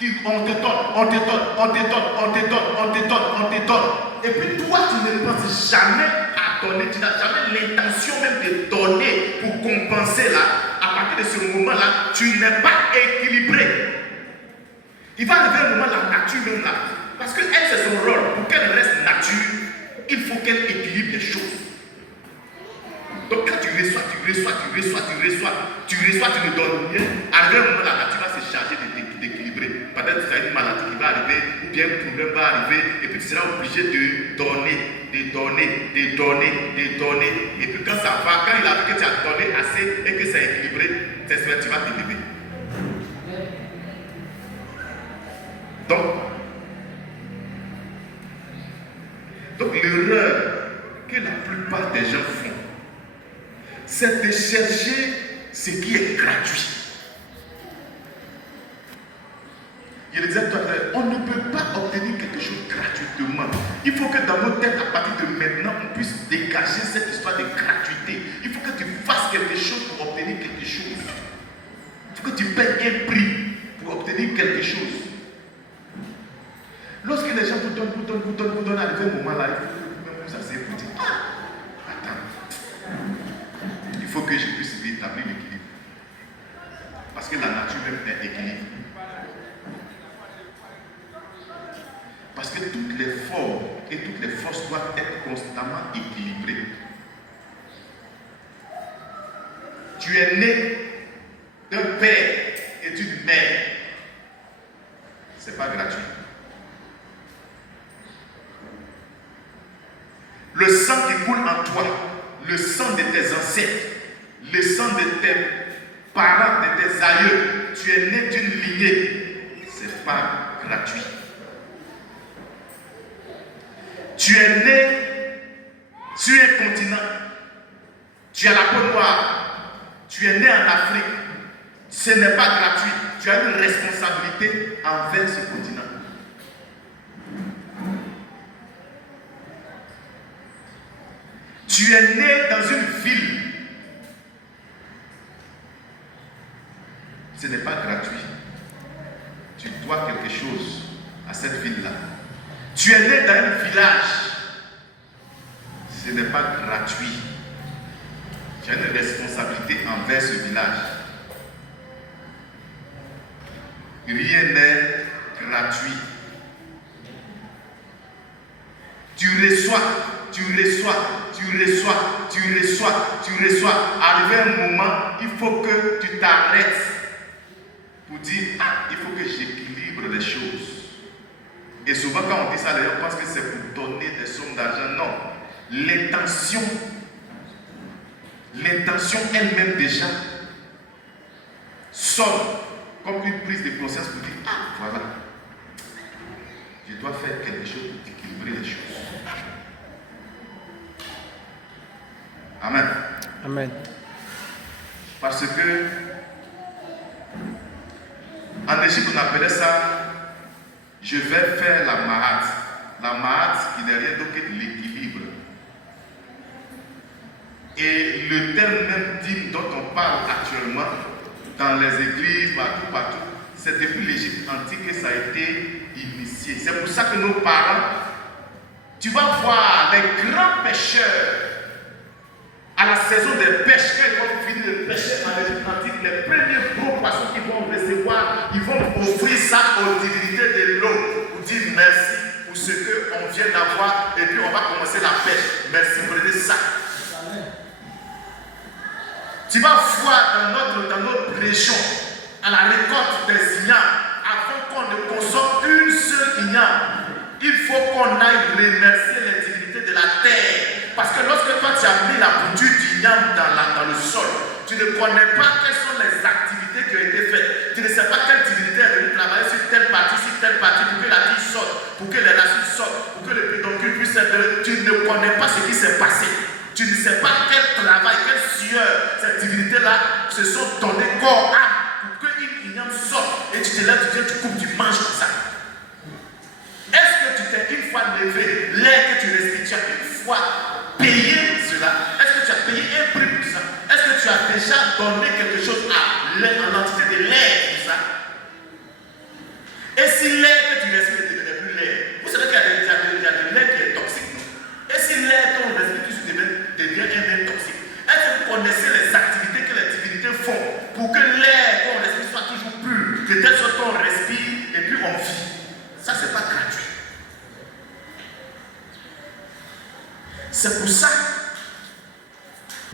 On te donne. Et puis toi, tu ne penses jamais à donner. Tu n'as jamais l'intention même de donner pour compenser là. À partir de ce moment-là, tu n'es pas équilibré. Il va arriver un moment, la nature même là. Parce qu'elle, c'est son rôle. Pour qu'elle reste nature, il faut qu'elle équilibre les choses. Donc quand tu reçois, tu ne donnes rien. Arrivé un moment, la nature va se charger d'équilibrer. Peut-être que tu as une maladie qui va arriver, ou bien un problème va arriver, et puis tu seras obligé de donner. Et puis quand ça va, quand il a vu que tu as donné assez et que c'est équilibré, tu vas t'élever. Donc l'erreur que la plupart des gens font, c'est de chercher ce qui est gratuit. Je le disais tout à l'heure, on ne peut pas obtenir quelque chose gratuitement. Il faut que dans nos têtes, à partir de maintenant, on puisse dégager cette histoire de gratuité. Il faut que tu fasses quelque chose pour obtenir quelque chose. Il faut que tu payes un prix pour obtenir quelque chose. Lorsque les gens vous donnent, arrivé un moment là, il faut que vous asseyez pour dire, attends, il faut que je puisse rétablir l'équilibre. Parce que la nature même est équilibre. Parce que toutes les formes et toutes les forces doivent être constamment équilibrées. Tu es né d'un père et d'une mère. Ce n'est pas gratuit. Le sang qui coule en toi, le sang de tes ancêtres, le sang de tes parents, de tes aïeux, tu es né d'une lignée. Ce n'est pas gratuit. Tu es né sur un continent. Tu as la peau noire. Tu es né en Afrique. Ce n'est pas gratuit. Tu as une responsabilité envers ce continent. Tu es né dans une ville. Ce n'est pas gratuit. Tu dois quelque chose à cette ville-là. Tu es né dans un village. Ce n'est pas gratuit. Tu as une responsabilité envers ce village. Rien n'est gratuit. Tu reçois. Arrivé un moment, il faut que tu t'arrêtes pour dire, il faut que j'équilibre les choses. Et souvent quand on dit ça, les gens pensent que c'est pour donner des sommes d'argent. Non. L'intention elle-même déjà sonne comme une prise de conscience pour dire, voilà, je dois faire quelque chose pour équilibrer les choses. Amen. Amen. Parce que en Égypte, on appelait ça, je vais faire la mahat. La mahat qui n'est rien d'autre que de l'équilibre. Et le terme même d'hymne dont on parle actuellement dans les églises, partout, c'est depuis l'Égypte antique que ça a été initié. C'est pour ça que nos parents, tu vas voir les grands pêcheurs à la saison des pêches, quand ils vont finir de pêcher en Égypte antique, les premiers gros poissons qu'ils vont recevoir, ils vont offrir ça aux divinités de l'eau pour dire merci pour ce qu'on vient d'avoir et puis on va commencer la pêche. Merci, prenez ça. Tu vas voir dans notre région, à la récolte des ignames, avant qu'on ne consomme une seule igname, il faut qu'on aille remercier les divinités de la terre. Parce que lorsque toi tu as mis la bouture d'igname dans le sol, tu ne connais pas quelles sont les activités qui ont été faites. Tu ne sais pas quelle divinité est venue travailler sur telle partie, pour que la tige sorte, pour que les racines sortent, pour que le pédoncule puisse être. Tu ne connais pas ce qui s'est passé. Tu ne sais pas quel travail, quelle sueur ces divinités-là se sont donné corps, âme, pour qu'une igname sorte. Et tu te lèves, tu coupes, tu manges comme ça. Est-ce que tu t'es une fois levé, l'air que tu respires, tu as une fois payé cela? Est-ce que tu as payé un prix pour ça? Est-ce que tu as déjà donné quelque chose à l'entité de l'air pour ça? envie. Ça, c'est pas gratuit. C'est pour ça.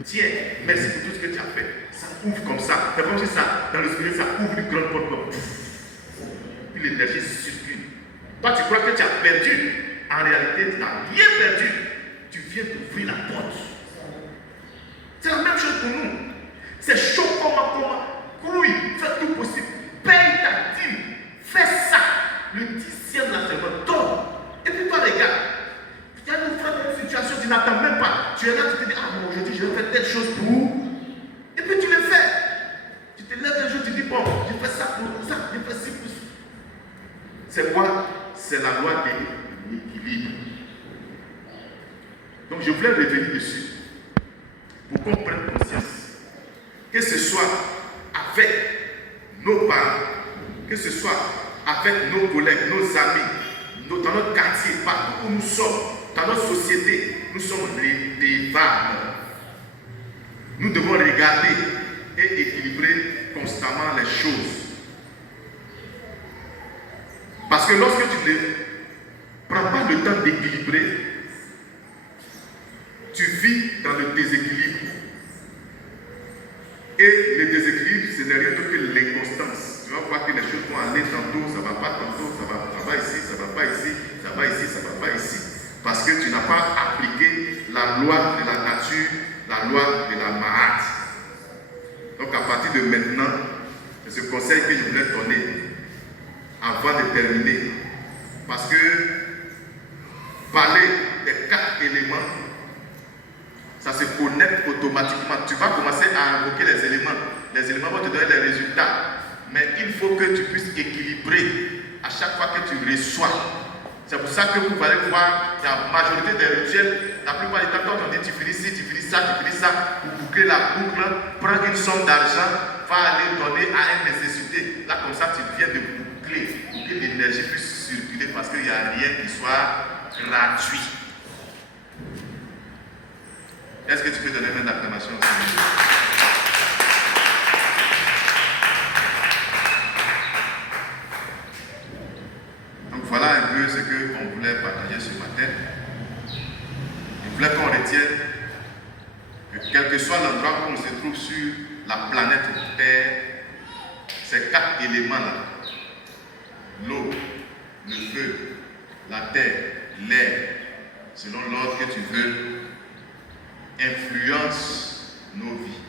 Tiens, merci pour tout ce que tu as fait. Ça ouvre comme ça. C'est comme si ça, dans le spirit, ça ouvre une grande porte comme. Puis l'énergie circule. Toi, tu crois que tu as perdu. En réalité, tu n'as rien perdu. Tu viens d'ouvrir la porte. C'est la même chose pour nous. C'est chaud comment. Grouille, fais tout possible. Paye ta dîme. Fais ça. Le 10e là, c'est votre donne. Et puis toi, les gars, tu as une frère dans une situation, tu n'attends même pas. Tu es là, tu te dis, ah bon, aujourd'hui, je vais faire telle chose pour. Et puis tu le fais. Tu te lèves un jour, tu dis, bon, je fais ça pour ça, je fais ci pour ça. C'est quoi? C'est la loi de l'équilibre. Donc je voulais revenir dessus pour qu'on prenne conscience. Que ce soit avec nos parents, que ce soit avec nos collègues, nos amis, dans notre quartier, partout où nous sommes, dans notre société, nous sommes des femmes. Nous devons regarder et équilibrer constamment les choses. Parce que lorsque tu ne prends pas le temps d'équilibrer, tu vis dans le déséquilibre. Et le déséquilibre, ce n'est rien d'autre que l'inconstance. Tu vas voir que les choses vont aller tantôt, ça ne va pas tantôt, ça va ici, ça ne va pas ici, ça va ici, ça ne va pas ici. Parce que tu n'as pas appliqué la loi de la nature, la loi de la Mahat. Donc à partir de maintenant, c'est ce conseil que je voulais donner avant de terminer. Parce que parler des 4 éléments, ça se connecte automatiquement. Tu vas commencer à invoquer les éléments. Les éléments vont te donner des résultats. Mais il faut que tu puisses équilibrer à chaque fois que tu reçois. C'est pour ça que vous allez voir la majorité des rituels, la plupart du temps, quand on dit tu finis ci, tu finis ça, pour boucler la boucle, prends une somme d'argent, va aller donner à une nécessité. Là, comme ça, tu viens de boucler pour que l'énergie puisse circuler parce qu'il n'y a rien qui soit gratuit. Est-ce que tu peux donner une acclamation? Donc voilà un peu ce qu'on voulait partager ce matin. Je voulais qu'on retienne que quel que soit l'endroit où on se trouve sur la planète Terre, ces 4 éléments-là, l'eau, le feu, la terre, l'air, selon l'ordre que tu veux, influence nos vies.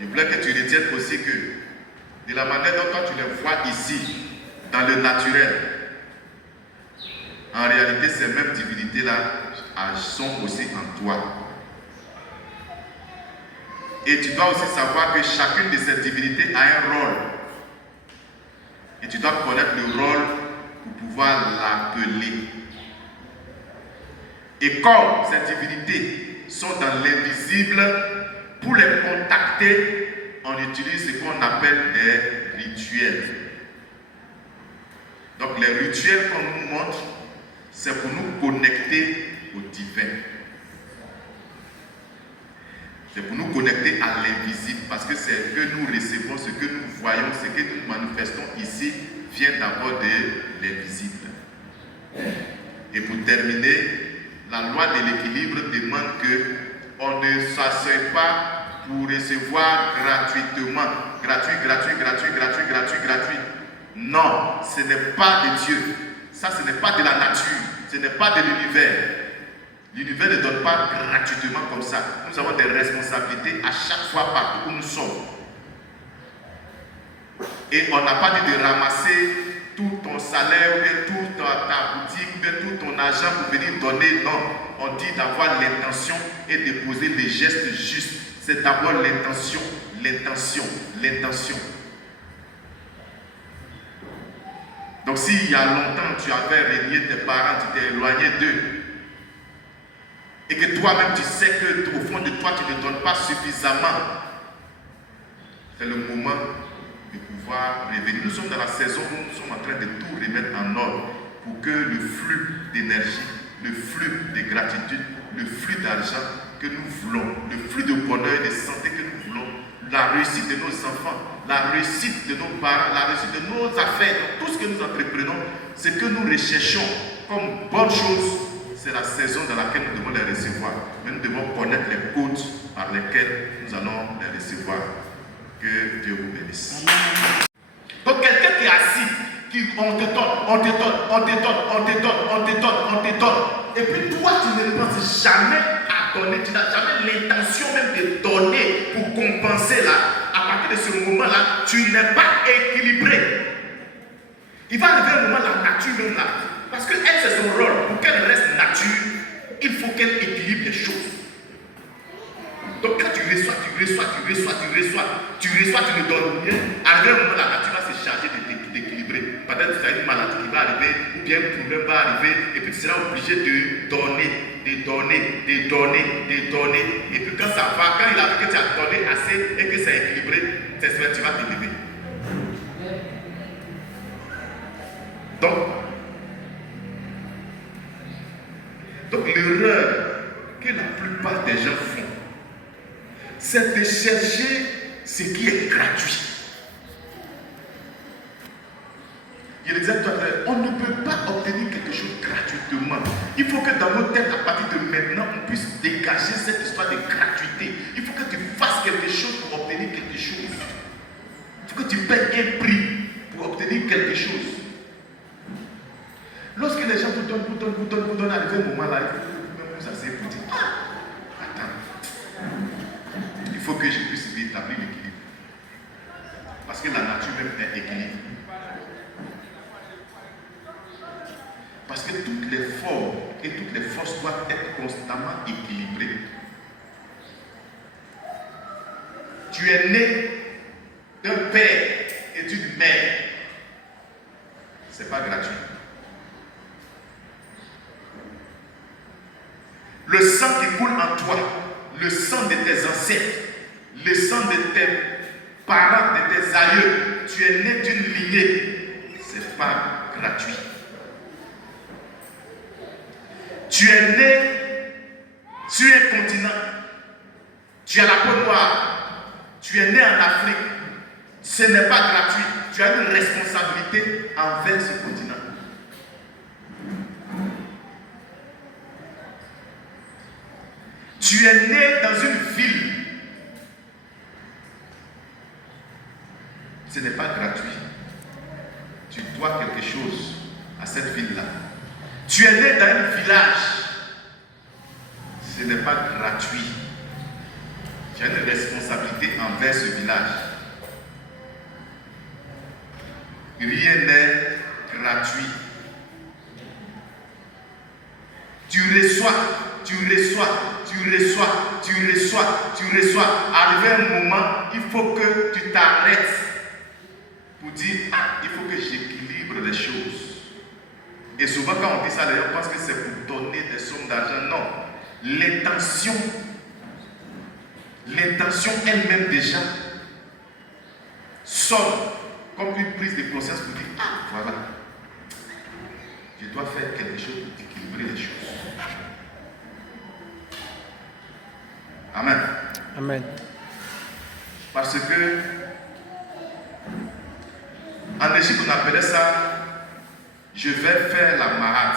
Je voulais que tu retiennes aussi que de la manière dont toi tu les vois ici, dans le naturel, en réalité ces mêmes divinités-là sont aussi en toi. Et tu dois aussi savoir que chacune de ces divinités a un rôle. Et tu dois connaître le rôle pour pouvoir l'appeler. Et comme ces divinités sont dans l'invisible, pour les contacter, on utilise ce qu'on appelle des rituels. Donc les rituels qu'on nous montre, c'est pour nous connecter au divin. C'est pour nous connecter à l'invisible, parce que c'est que nous recevons, ce que nous voyons, ce que nous manifestons ici, vient d'abord de l'invisible. Et pour terminer, la loi de l'équilibre demande qu'on ne s'asseye pas pour recevoir gratuitement. Gratuit. Non, ce n'est pas de Dieu. Ça, ce n'est pas de la nature. Ce n'est pas de l'univers. L'univers ne donne pas gratuitement comme ça. Nous avons des responsabilités à chaque fois partout où nous sommes. Et on n'a pas dit de ramasser tout ton salaire, ou toute ta boutique, ou tout ton argent pour venir donner. Non, on dit d'avoir l'intention et de poser des gestes justes. C'est d'abord l'intention. Donc s'il y a longtemps tu avais renié tes parents, tu t'es éloigné d'eux, et que toi-même tu sais que au fond de toi tu ne donnes pas suffisamment, c'est le moment de pouvoir revenir. Nous sommes dans la saison où nous sommes en train de tout remettre en ordre pour que le flux d'énergie, le flux de gratitude, le flux d'argent que nous voulons, le flux de bonheur et de santé que nous voulons, la réussite de nos enfants, la réussite de nos parents, la réussite de nos affaires, tout ce que nous entreprenons, ce que nous recherchons comme bonne chose, c'est la saison dans laquelle nous devons les recevoir. Mais nous devons connaître les codes par lesquels nous allons les recevoir. Que Dieu vous bénisse. Donc quelqu'un qui est assis, on te donne. Et puis toi, tu ne penses jamais à donner, tu n'as jamais l'intention même de donner pour compenser là. À partir de ce moment-là, tu n'es pas équilibré. Il va arriver un moment, la nature même là. Parce qu'elle, c'est son rôle. Pour qu'elle reste nature, il faut qu'elle équilibre les choses. Donc quand tu reçois, tu ne donnes rien. Arrivé un moment, la nature va se charger d'équilibrer. Peut-être que tu as une maladie qui va arriver, ou bien un problème va arriver, et puis tu seras obligé de donner. Et puis quand ça va, quand il a vu que tu as donné assez et que c'est équilibré, tu vas t'élever. Donc l'erreur que la plupart des gens font, c'est de chercher ce qui est gratuit. Je le disais tout à l'heure, on ne peut pas obtenir quelque chose gratuitement. Il faut que dans nos têtes, à partir de maintenant, on puisse dégager cette histoire de gratuité. Il faut que tu fasses quelque chose pour obtenir quelque chose. Il faut que tu payes un prix pour obtenir quelque chose. Lorsque les gens vous donnent, arrivé un moment là, il faut que vous asseyez pour dire, attends, il faut que je puisse rétablir l'équilibre. Parce que la nature même est équilibre. Parce que toutes les formes et toutes les forces doivent être constamment équilibrées. Tu es né d'un père et d'une mère. Ce n'est pas gratuit. Le sang qui coule en toi, le sang de tes ancêtres, le sang de tes parents, de tes aïeux, tu es né d'une lignée. Ce n'est pas gratuit. Tu es né sur un continent, tu as la peau noire, tu es né en Afrique, ce n'est pas gratuit, tu as une responsabilité envers ce continent. Tu es né dans une ville, ce n'est pas gratuit, tu dois quelque chose à cette ville-là. Tu es né dans un village, ce n'est pas gratuit. Tu as une responsabilité envers ce village. Rien n'est gratuit. Tu reçois. Arrivé un moment, il faut que tu t'arrêtes pour dire, il faut que j'équilibre les choses. Et souvent quand on dit ça, les gens pensent que c'est pour donner des sommes d'argent. Non. L'intention elle-même déjà sonne comme une prise de conscience pour dire, voilà, je dois faire quelque chose pour équilibrer les choses. Amen. Amen. Parce que en Égypte, on appelait ça, je vais faire la mahat.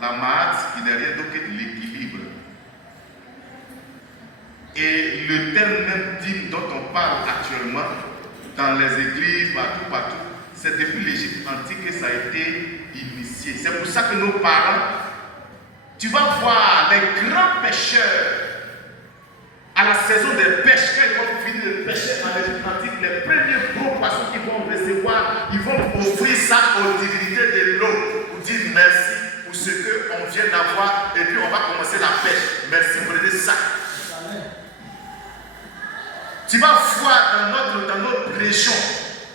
La mahat, qui n'est rien d'autre que de l'équilibre. Et le terme même d'hymne dont on parle actuellement, dans les églises, partout, c'est depuis l'Égypte antique que ça a été initié. C'est pour ça que nos parents, tu vas voir les grands pêcheurs, à la saison des pêches, quand ils vont finir de pêcher en Égypte antique, les premiers gros poissons qu'ils vont recevoir, ils vont offrir ça aux divinités de l'eau pour dire merci pour ce qu'on vient d'avoir et puis on va commencer la pêche. Merci, prenez ça. Tu vas voir dans notre région,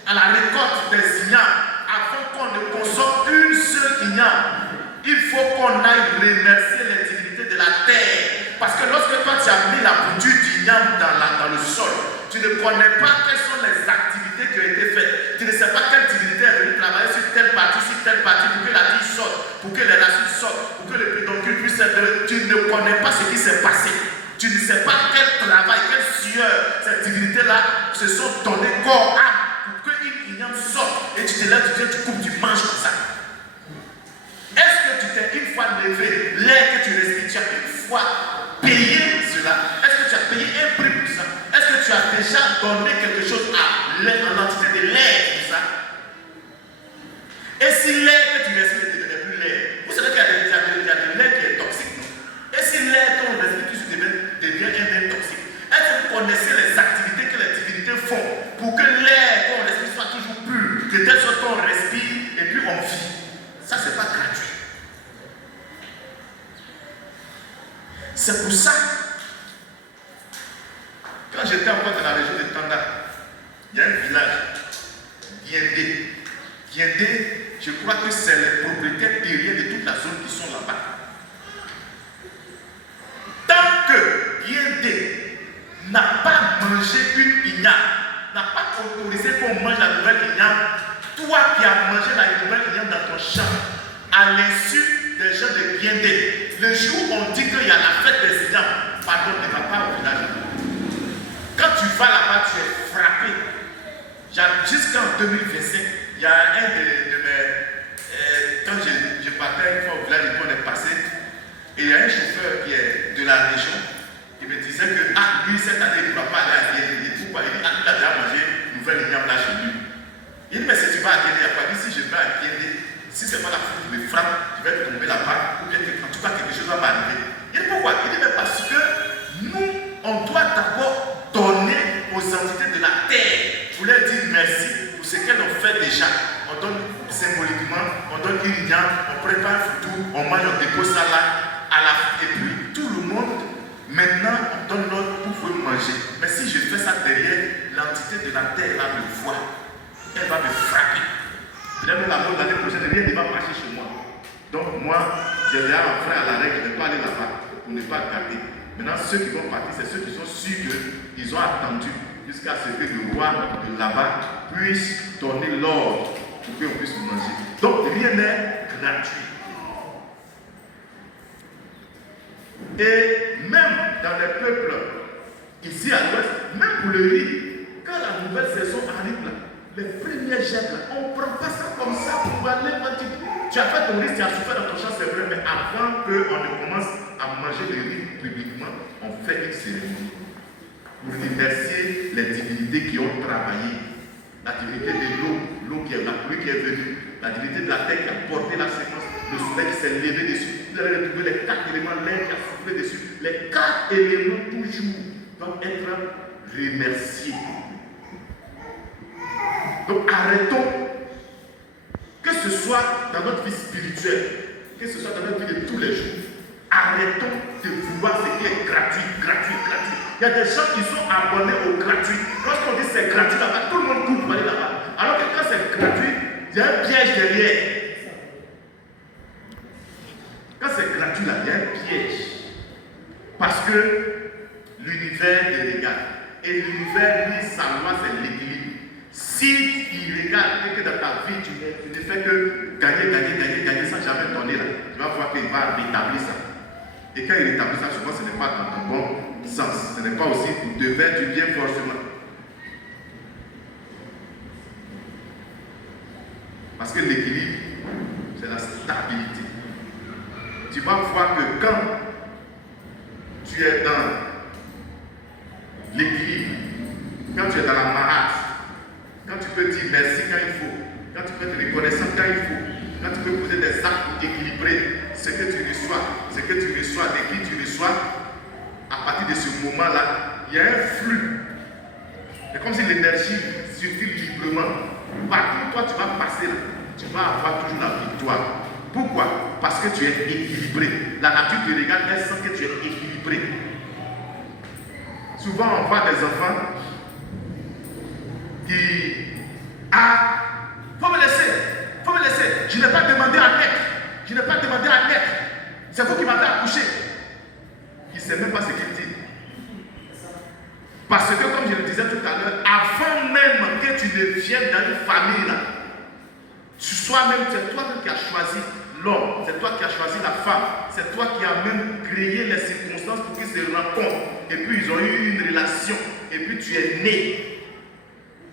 à la récolte des ignames, avant qu'on ne consomme une seule igname, il faut qu'on aille remercier les divinités de la terre. Parce que lorsque toi tu as mis la bouture d'igname dans le sol, tu ne connais pas quelles sont les activités qui ont été faites. Tu ne sais pas quelle divinité est venue travailler sur telle partie, pour que la tige sorte, pour que les racines sortent, pour que le pédoncule puisse être. Tu ne connais pas ce qui s'est passé. Tu ne sais pas quel travail, quelle sueur ces divinités-là se sont données corps, âme te lèves, tu coupes, tu manges comme ça. Est-ce que tu t'es une fois levé, l'air que tu respires, tu as une fois payé cela? Est-ce que tu as payé un prix pour ça? Est-ce que tu as déjà donné quelque chose à l'entité de l'air pour ça? Et si l'air que tu respires ne devient plus l'air, vous savez qu'il y a de l'air qui est toxique, non? Et si l'air qu'on respire qui devient un air toxique, est-ce que vous connaissez les activités que les divinités font pour que l'air qu'on respire soit toujours pur, de telle sorte qu'on respire et puis on vit? Ça, c'est pas gratuit. C'est pour ça, quand j'étais encore dans la région de Tanda, il y a un village, Diendé. Diendé, je crois que c'est les propriétaires terriens de toute la zone qui sont là-bas. Tant que Diendé n'a pas mangé une igname, n'a pas autorisé qu'on mange la nouvelle igname, toi qui as mangé la nouvelle igname dans ton champ, à l'insu des gens de Diendé, le jour où on dit qu'il y a la fête des ignames, pardon, ne va pas au village. Quand tu vas là-bas, tu es frappé. Jusqu'en 2025, il y a un de mes... quand je partais une fois au village, on est passé, et il y a un chauffeur qui est de la région, qui me disait que lui, cette année, il ne va pas aller à Diendé. Il dit pourquoi? Il dit, il a déjà mangé une nouvelle igname là chez lui. Il dit, mais si tu vas à Diendé, il n'y a pas dit, si je vais à Diendé, si ce n'est pas la foule qui me frappe, je vais tomber là-bas, ou bien en tout cas quelque chose va m'arriver. Il dit pourquoi? Il dit, mais parce que nous, on doit d'abord donner aux entités de la terre pour leur dire merci pour ce qu'elles ont fait déjà. On donne symboliquement, on donne une igname, on prépare tout, on mange, on dépose ça là, et puis tout le monde, maintenant, on donne l'ordre pour pouvoir manger. Mais si je fais ça derrière, l'entité de la terre là me voit, elle va me frapper. J'aime la mode l'année prochaine, rien ne va marcher chez moi. Donc moi, j'ai déjà un frère à la règle, je ne vais pas aller là-bas pour ne pas garder. Maintenant, ceux qui vont partir, c'est ceux qui sont sûrs qu'ils ont attendu jusqu'à ce que le roi de là-bas puisse donner l'ordre pour qu'on puisse manger. Donc rien n'est gratuit. Et même dans les peuples ici à l'ouest, même pour le riz, quand la nouvelle saison arrive là, les premiers gemmes là, on ne prend pas ça comme ça pour aller manger. Tu as fait ton riz, tu as souffert dans ton champ, c'est vrai, mais avant qu'on ne commence à manger le riz publiquement, on fait une cérémonie pour remercier les divinités qui ont travaillé. La divinité de l'eau, la pluie qui est venue, la divinité de la terre qui a porté la sémence, le soleil qui s'est levé dessus. Vous allez retrouver les 4 éléments, l'air qui a soufflé dessus. Les 4 éléments toujours doivent être remerciés. Donc arrêtons, que ce soit dans notre vie spirituelle, que ce soit dans notre vie de tous les jours, arrêtons de vouloir ce qui est gratuit. Il y a des gens qui sont abonnés au gratuit. Lorsqu'on dit c'est gratuit là-bas, tout le monde court pour aller là-bas. Alors que quand c'est gratuit, il y a un piège derrière. Quand c'est gratuit là, il y a un piège. Parce que l'univers te regarde. Et l'univers, lui, sa loi, c'est l'équilibre. Si il regarde et que dans ta vie, tu ne fais que gagner sans jamais donner là, tu vas voir qu'il va rétablir ça. Et quand il rétablit ça, souvent ce n'est pas dans ton bon sens. Ce n'est pas aussi pour te faire du bien forcément. Parce que l'équilibre, c'est la stabilité. Tu vas voir que quand tu es dans l'équilibre, quand tu es dans la marade, quand tu peux dire merci quand il faut, quand tu peux être reconnaissant quand il faut, quand tu peux poser des actes pour équilibrer ce que tu reçois, de qui tu reçois, à partir de ce moment-là, il y a un flux. C'est comme si l'énergie circule librement. Partout où toi tu vas passer là, tu vas avoir toujours la victoire. Pourquoi? Parce que tu es équilibré. La nature te regarde, elle sent que tu es équilibré. Souvent on voit des enfants qui faut me laisser, je n'ai pas demandé à naître, c'est vous qui m'avez accouché. Il ne sait même pas ce qu'il dit. Parce que comme je le disais tout à l'heure, avant même que tu ne viennes dans une famille là, c'est toi-même qui as choisi l'homme, c'est toi qui as choisi la femme, c'est toi qui as même créé les circonstances pour qu'ils se rencontrent, et puis ils ont eu une relation, et puis tu es né.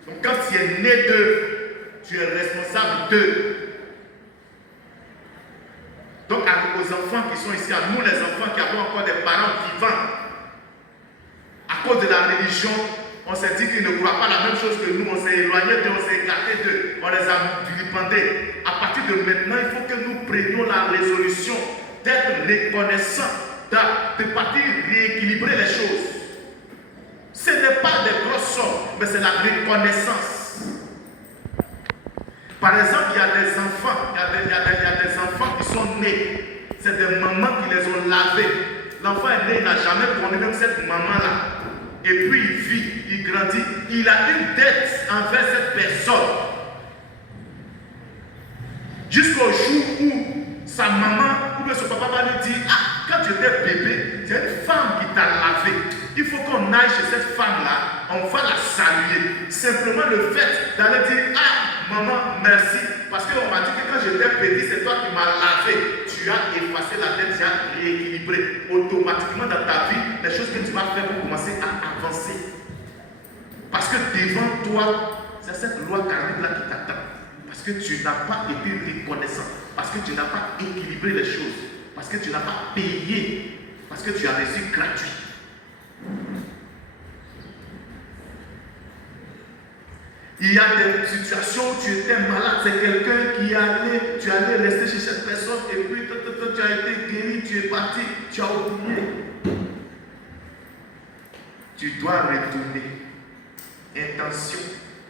Donc quand tu es né d'eux, Tu es responsable d'eux. Donc, aux enfants qui sont ici, à nous les enfants qui avons encore des parents vivants, à cause de la religion, on s'est dit qu'ils ne croient pas la même chose que nous, on s'est éloigné d'eux, on s'est écarté d'eux, on les a vilipendés. À partir de maintenant, il faut que nous prenions la résolution d'être reconnaissants, de partir rééquilibrer les choses. Ce n'est pas des grosses sommes, mais c'est la reconnaissance. Par exemple, il y a des enfants, il y a des enfants qui sont nés. C'est des mamans qui les ont lavés. L'enfant est né, il n'a jamais connu même cette maman-là. Et puis il vit, il grandit. Il a une dette envers cette personne. Jusqu'au jour où sa maman ou bien son papa va lui dire, ah, quand tu étais bébé, c'est une femme qui t'a lavé. Il faut qu'on aille chez cette femme-là, on va la saluer. Simplement le fait d'aller dire, ah, maman, merci. Parce qu'on m'a dit que quand j'étais petit, c'est toi qui m'as lavé. Tu as effacé la tête, tu as rééquilibré. Automatiquement dans ta vie, les choses que tu vas faire vont commencer à avancer. Parce que devant toi, c'est cette loi karmique-là qui t'attend. Parce que tu n'as pas été reconnaissant. Parce que tu n'as pas équilibré les choses. Parce que tu n'as pas payé. Parce que tu as reçu gratuit. Il y a des situations où tu étais malade, c'est quelqu'un qui allait, tu allais rester chez cette personne et puis tu as été guéri, tu es parti, tu as oublié. Tu dois retourner. Intention.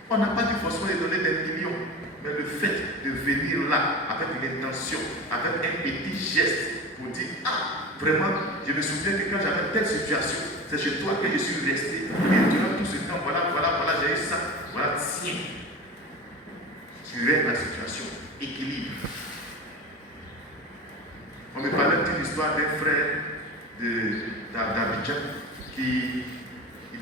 On n'a pas dit forcément de donner des millions, mais le fait de venir là avec une intention, avec un petit geste pour dire, ah, vraiment, je me souviens que quand j'avais telle situation, c'est chez toi que je suis resté. Et durant tout ce temps, voilà, j'ai eu ça. Voilà, tiens. Tu règles la situation. Équilibre. On me parlait d'une histoire d'un frère d'Abidjan qui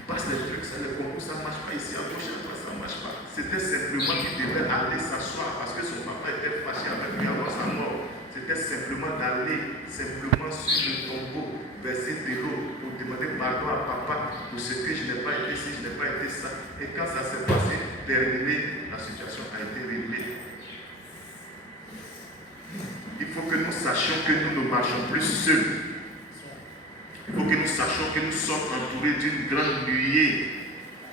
passe les trucs, ça, le concours, ça ne marche pas ici, à gauche, à droite, ça ne marche pas. C'était simplement qu'il devait aller s'asseoir parce que son papa était fâché avec lui avant sa mort. C'était simplement d'aller simplement sur le tombeau, verser de l'eau pour demander pardon à papa pour ce que je n'ai pas été ci, je n'ai pas été ça. Et quand ça s'est passé, terminé, la situation a été réglée. Il faut que nous sachions que nous ne marchons plus seuls. Il faut que nous sachions que nous sommes entourés d'une grande nuée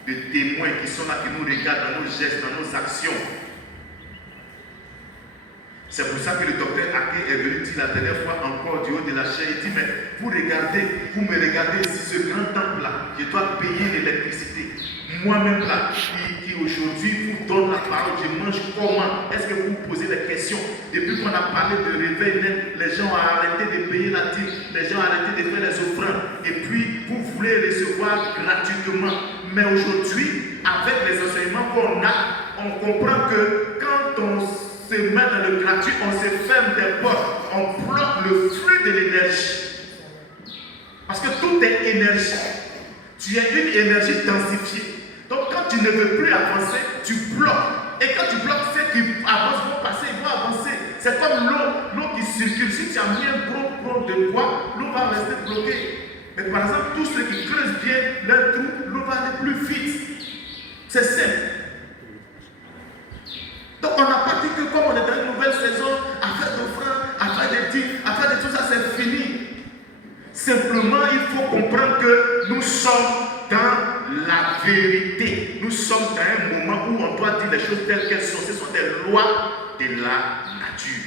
de témoins qui sont là, qui nous regardent dans nos gestes, dans nos actions. C'est pour ça que le docteur Ake est venu dire la dernière fois encore du haut de la chair, il dit, mais vous me regardez ici, ce grand temple-là, je dois payer l'électricité. Moi-même là, qui aujourd'hui vous donne la parole, je mange comment? Est-ce que vous vous posez des questions? Depuis qu'on a parlé de réveil net, les gens ont arrêté de payer la dîme, les gens ont arrêté de faire les offrandes, et puis vous voulez recevoir gratuitement. Mais aujourd'hui, avec les enseignements qu'on a, on comprend que quand on se met dans le gratuit, on se ferme des portes, on bloque le flux de l'énergie. Parce que tout est énergie. Tu es une énergie densifiée. Donc quand tu ne veux plus avancer, tu bloques. Et quand tu bloques, ceux qui avancent vont passer, ils vont avancer. C'est comme l'eau qui circule. Si tu as mis un gros de poids, l'eau va rester bloquée. Mais par exemple, tous ceux qui creusent bien leur trou, l'eau va aller plus vite. C'est simple. Donc on n'a pas dit que comme on est dans une nouvelle saison, à faire d'offrandes, à faire des tirs, à faire de tout ça, c'est fini. Simplement, il faut comprendre que nous sommes dans la vérité. Nous sommes dans un moment où on doit dire les choses telles qu'elles sont. Ce sont des lois de la nature.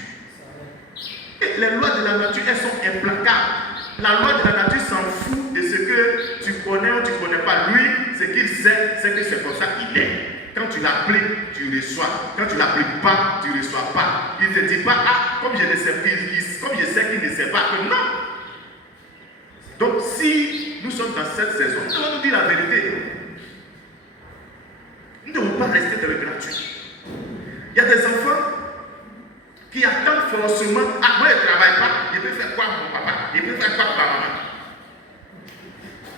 Et les lois de la nature, elles sont implacables. La loi de la nature s'en fout de ce que tu connais ou tu ne connais pas. Lui, ce qu'il sait, c'est que c'est comme ça qu'il est. Quand tu l'appliques, tu reçois. Quand tu ne l'appliques pas, tu ne reçois pas. Il ne te dit pas, ah, comme je sais qu'il ne sait pas, que non. Donc, si nous sommes dans cette saison, nous devons nous dire la vérité. Nous ne devons pas rester dans le gratuit. Il y a des enfants qui attendent forcément, ah, moi je ne travaille pas, je peux faire quoi mon papa? Je peux faire quoi ma maman?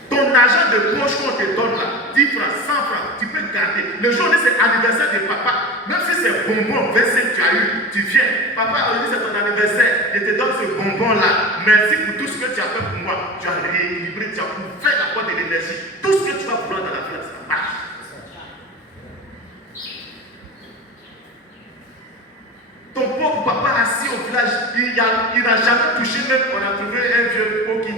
Ton argent de poche qu'on te donne là, 10 francs, 100 francs, tu peux garder. Le jour où c'est anniversaire de papa, même si c'est bonbon, 25 tu as eu, tu viens. Papa, aujourd'hui c'est ton anniversaire, je te donne ce bonbon là. Merci pour tout ce que tu as fait pour moi. Tu as rééquilibré, tu as ouvert la porte de l'énergie. Tout ce que tu vas vouloir dans la vie, ça marche. il n'a jamais touché, même on a trouvé un vieux Poki.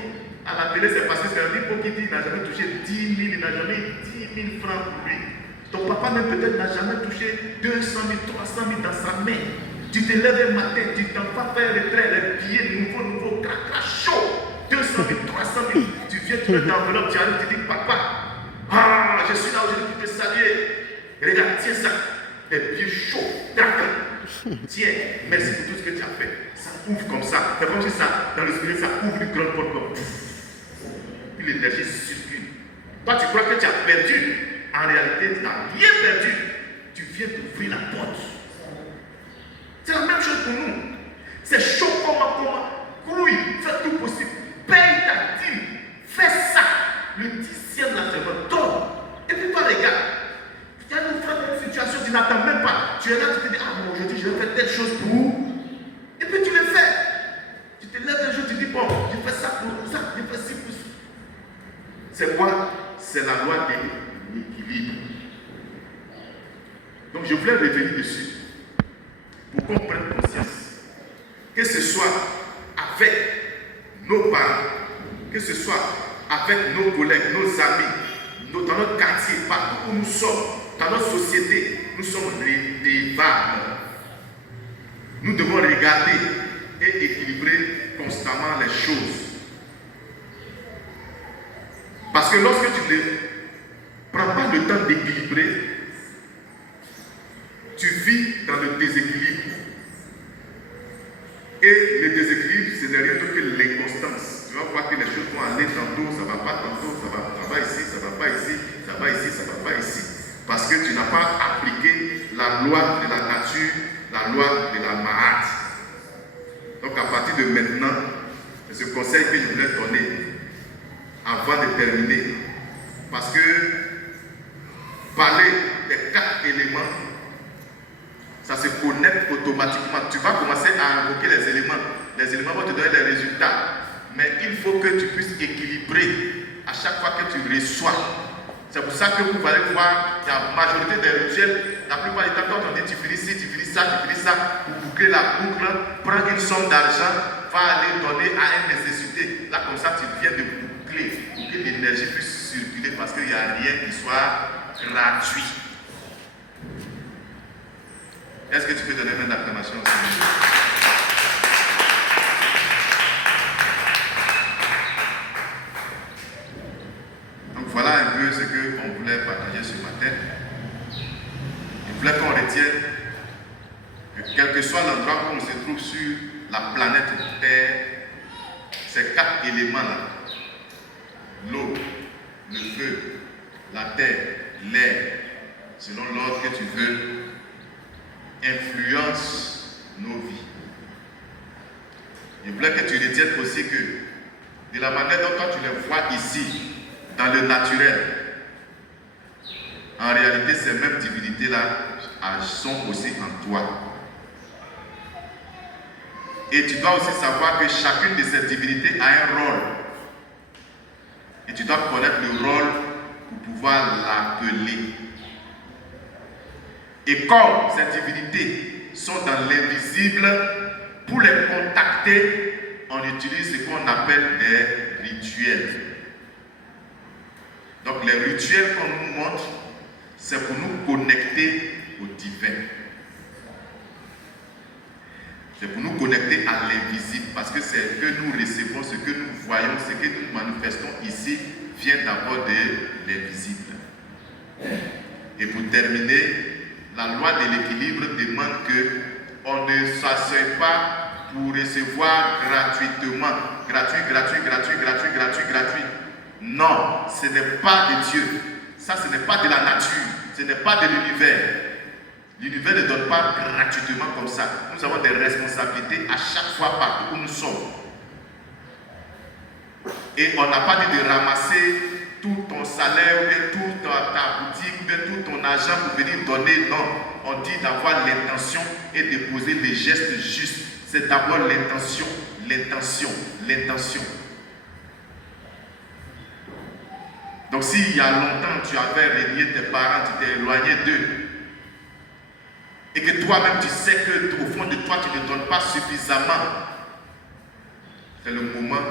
À la télé, c'est parce que c'est un vieux Poki qui n'a jamais touché 10 000, il n'a jamais eu 10 000 francs pour lui. Ton papa même peut-être n'a jamais touché 200 000, 300 000 dans sa main. Tu te lèves un matin, tu t'en vas faire les traits, les billets nouveaux, cracra chaud. 200 000, 300 000. Tu viens, tu mets dans l'enveloppe, tu arrives, tu dis, papa, je suis là aujourd'hui pour te saluer. Regarde, tiens ça. Des billets chauds, tiens, merci pour tout ce que tu as fait. Ça ouvre comme ça. C'est comme si ça, dans le spirit, ça ouvre une grande porte comme. Puis l'énergie circule. Toi, tu crois que tu as perdu. En réalité, tu n'as rien perdu. Tu viens d'ouvrir la porte. C'est la même chose pour nous. C'est chaud comment. Couille, fais tout possible. Paye ta dîme. Fais ça. Le 10e la semaine. Donne. Et puis toi, les gars, tu as une frère dans une situation, tu n'attends même pas. Tu es là, tu te dis, aujourd'hui, je vais faire telle chose pour. Et puis tu le fais. Tu te lèves un jour, tu dis, bon, je fais ça pour ça, je fais ci pour ça. C'est quoi? C'est la loi de l'équilibre. Donc je voulais revenir dessus pour qu'on prenne conscience. Que ce soit avec nos parents, que ce soit avec nos collègues, nos amis, dans notre quartier, partout où nous sommes, dans notre société, nous sommes redevables. Nous devons regarder et équilibrer constamment les choses. Parce que lorsque tu ne prends pas le temps d'équilibrer, tu vis dans le déséquilibre. Et le déséquilibre, ce n'est rien d'autre que l'inconstance. Tu vas voir que les choses vont aller tantôt, ça ne va pas tantôt, ça va ici, ça ne va pas ici, ça va ici, ça ne va pas ici. Parce que tu n'as pas appliqué la loi de la nature, la loi de la Mahat. Donc à partir de maintenant, c'est ce conseil que je voulais donner avant de terminer. Parce que parler des 4 éléments, ça se connecte automatiquement. Tu vas commencer à invoquer les éléments. Les éléments vont te donner les résultats. Mais il faut que tu puisses équilibrer à chaque fois que tu reçois. C'est pour ça que vous allez voir, il y a la majorité des rituels. La plupart du temps, quand on dit tu finis ci, tu finis ça, pour boucler la boucle, prends une somme d'argent, va aller donner à une nécessité. Là, comme ça, tu viens de boucler pour que l'énergie puisse circuler parce qu'il n'y a rien qui soit gratuit. Est-ce que tu peux donner une acclamation au Seigneur? Donc voilà un peu ce qu'on voulait partager ce matin. Je voulais qu'on retienne que quel que soit l'endroit où on se trouve sur la planète Terre, ces 4 éléments-là, l'eau, le feu, la terre, l'air, selon l'ordre que tu veux, influencent nos vies. Je voulais que tu retiennes aussi que de la manière dont quand tu les vois ici, dans le naturel, en réalité, ces mêmes divinités-là sont aussi en toi. Et tu dois aussi savoir que chacune de ces divinités a un rôle. Et tu dois connaître le rôle pour pouvoir l'appeler. Et comme ces divinités sont dans l'invisible, pour les contacter, on utilise ce qu'on appelle des rituels. Donc les rituels qu'on nous montre, c'est pour nous connecter au divin. C'est pour nous connecter à l'invisible, parce que c'est que nous recevons, ce que nous voyons, ce que nous manifestons ici, vient d'abord de l'invisible. Et pour terminer, la loi de l'équilibre demande qu'on ne s'asseye pas pour recevoir gratuitement. Gratuit. Non, ce n'est pas de Dieu. Ça, ce n'est pas de la nature. Ce n'est pas de l'univers. L'univers ne donne pas gratuitement comme ça. Nous avons des responsabilités à chaque fois partout où nous sommes. Et on n'a pas dit de ramasser tout ton salaire, ou bien toute ta boutique, ou bien tout ton argent pour venir donner. Non, on dit d'avoir l'intention et de poser les gestes justes. C'est d'abord l'intention. Donc s'il y a longtemps tu avais renié tes parents, tu t'es éloigné d'eux, et que toi-même tu sais qu'au fond de toi tu ne donnes pas suffisamment, c'est le moment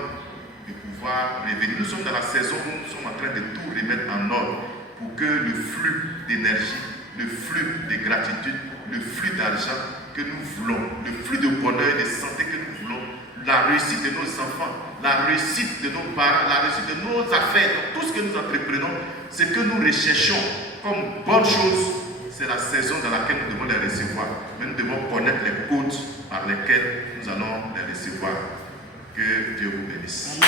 de pouvoir revenir. Nous sommes dans la saison où nous sommes en train de tout remettre en ordre pour que le flux d'énergie, le flux de gratitude, le flux d'argent que nous voulons, le flux de bonheur et de santé que nous voulons, la réussite de nos enfants, la réussite de nos parents, la réussite de nos affaires, tout ce que nous entreprenons, ce que nous recherchons comme bonne chose, c'est la saison dans laquelle nous devons les recevoir. Mais nous devons connaître les codes par lesquels nous allons les recevoir. Que Dieu vous bénisse.